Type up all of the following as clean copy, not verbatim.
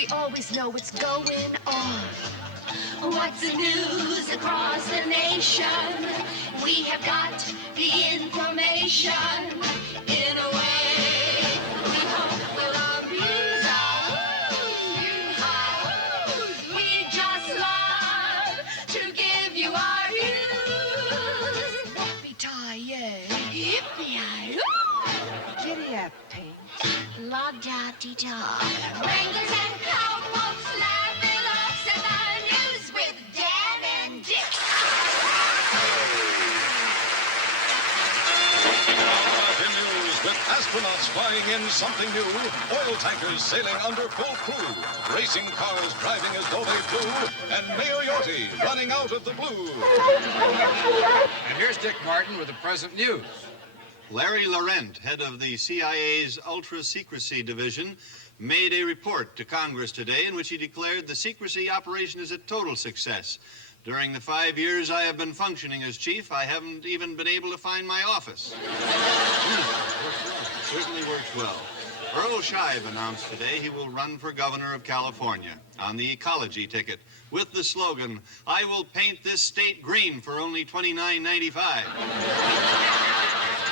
we always know what's going on. What's the news across the nation? We have got the information in a way we hope will amuse us. We just love to give you our views. Yippee-ki-yay. Yippee-yi-yoo. Giddy-up, Pink. La-da-dee-da. Wranglers and cowpokes, laughing looks at the news with Dan and Dick. In news, with astronauts flying in something new, oil tankers sailing under full crew, racing cars driving as though they flew, and Mayor Yorty running out of the blue. And here's Dick Martin with the present news. Larry Laurent, head of the CIA's Ultra-Secrecy Division, made a report to Congress today in which he declared the secrecy operation is a total success. During the 5 years I have been functioning as chief, I haven't even been able to find my office. Certainly works well. Earl Scheib announced today he will run for governor of California on the ecology ticket with the slogan, "I will paint this state green for only $29.95.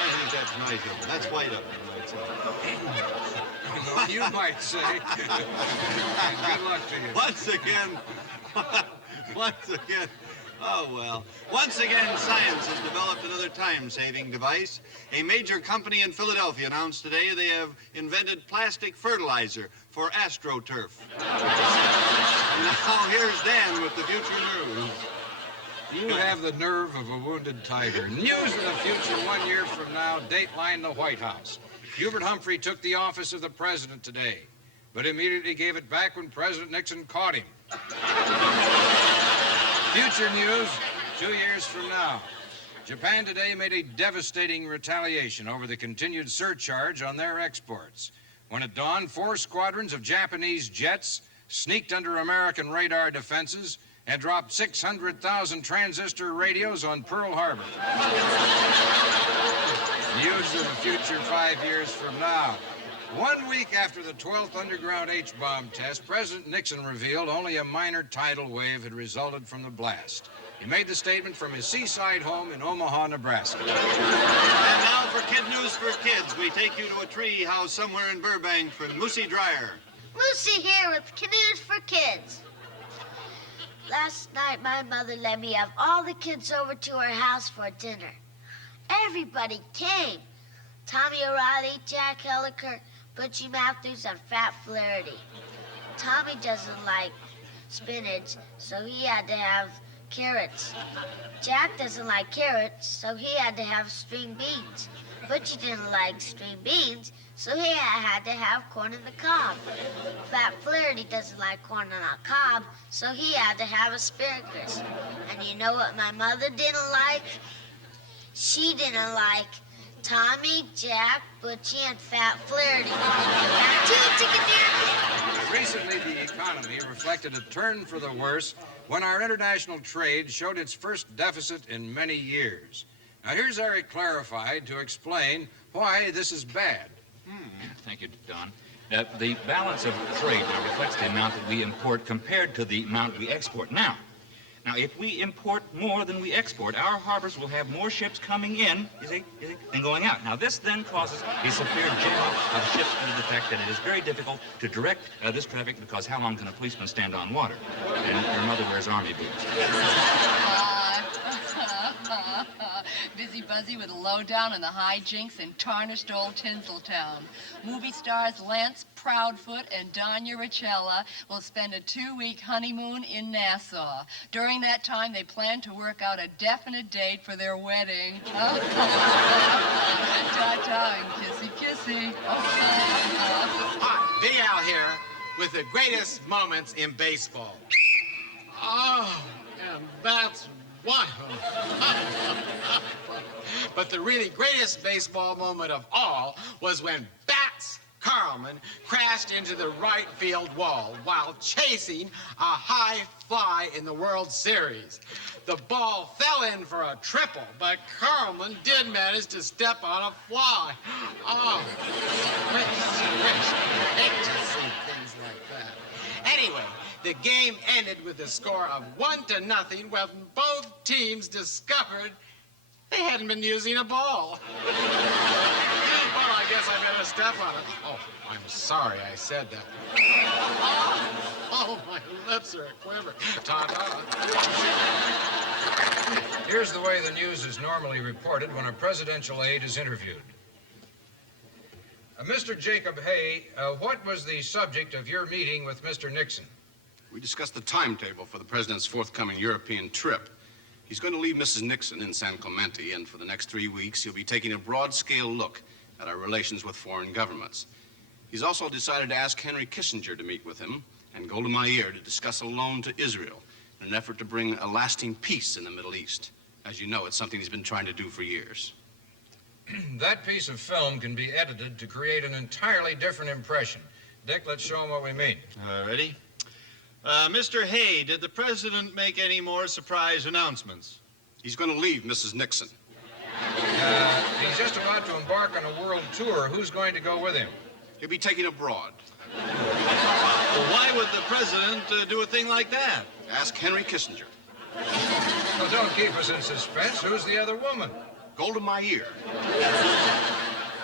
I think that's nice of him. That's white of him, I'd say. You might say. Good luck to you. Once again, oh well. Once again, science has developed another time-saving device. A major company in Philadelphia announced today they have invented plastic fertilizer for AstroTurf. Now here's Dan with the future news. You have the nerve of a wounded tiger. News of the future 1 year from now, Dateline the White House. Hubert Humphrey took the office of the president today, but immediately gave it back when President Nixon caught him. Future news 2 years from now. Japan today made a devastating retaliation over the continued surcharge on their exports. When at dawn, 4 squadrons of Japanese jets sneaked under American radar defenses and dropped 600,000 transistor radios on Pearl Harbor. News of the future 5 years from now. 1 week after the 12th underground H-bomb test, President Nixon revealed only a minor tidal wave had resulted from the blast. He made the statement from his seaside home in Omaha, Nebraska. And now for Kid News for Kids, we take you to a tree house somewhere in Burbank for Moosey Dryer. Lucy here with Kid News for Kids. Last night, my mother let me have all the kids over to her house for dinner. Everybody came. Tommy O'Reilly, Jack Helliker, Butchie Matthews, and Fat Flaherty. Tommy doesn't like spinach, so he had to have carrots. Jack doesn't like carrots, so he had to have string beans. Butchie didn't like string beans, so he had to have corn on the cob. Fat Flaherty doesn't like corn on the cob, so he had to have asparagus. And you know what my mother didn't like? She didn't like Tommy, Jack, Butchie, and Fat Flaherty. Back to you, Ticket. Recently, the economy reflected a turn for the worse when our international trade showed its first deficit in many years. Now, here's Eric Clarified to explain why this is bad. Thank you, Don. The balance of trade now reflects the amount that we import compared to the amount we export. Now, if we import more than we export, our harbors will have more ships coming in, than going out. Now, this then causes a severe jam of ships due to the fact that it is very difficult to direct this traffic because how long can a policeman stand on water? And your mother wears army boots. Busy Buzzi with a lowdown on the hijinks in tarnished old Tinseltown. Movie stars Lance Proudfoot and Danya Richella will spend a 2-week honeymoon in Nassau. During that time, they plan to work out a definite date for their wedding. Ta-ta and kissy-kissy. Hi, Big Al here with the greatest moments in baseball. Oh, and that's wild. But the really greatest baseball moment of all was when Bats Carlman crashed into the right field wall while chasing a high fly in the World Series. The ball fell in for a triple, but Carlman did manage to step on a fly. Oh, wish. Hate to see things like that. game ended with a score of 1-0 when both teams discovered they hadn't been using a ball. Well, I guess I better step on it. Oh, I'm sorry I said that. Oh, my lips are a quiver. Ta-ta. Here's the way the news is normally reported when a presidential aide is interviewed. Mr. Jacob Hay, what was the subject of your meeting with Mr. Nixon? We discussed the timetable for the president's forthcoming European trip. He's going to leave Mrs. Nixon in San Clemente, and for the next 3 weeks, he'll be taking a broad-scale look at our relations with foreign governments. He's also decided to ask Henry Kissinger to meet with him and Golda Meir to discuss a loan to Israel in an effort to bring a lasting peace in the Middle East. As you know, it's something he's been trying to do for years. That piece of film can be edited to create an entirely different impression. Dick, let's show him what we mean. Ready? Mr. Hay, did the president make any more surprise announcements? He's going to leave Mrs. Nixon. He's just about to embark on a world tour. Who's going to go with him? He'll be taken abroad. Well, why would the president do a thing like that? Ask Henry Kissinger. Well, don't keep us in suspense. Who's the other woman? Golda Meir.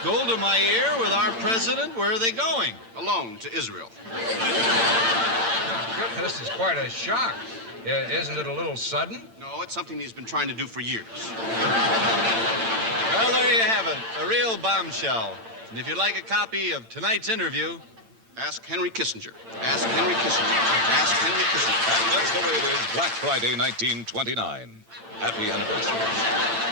Golda Meir with our president? Where are they going? Alone to Israel. This is quite a shock. Isn't it a little sudden? No, it's something he's been trying to do for years. Well, there you have it, a real bombshell. And if you'd like a copy of tonight's interview, ask Henry Kissinger. Ask Henry Kissinger. Ask Henry Kissinger. And that's the way it is, Black Friday, 1929. Happy anniversary.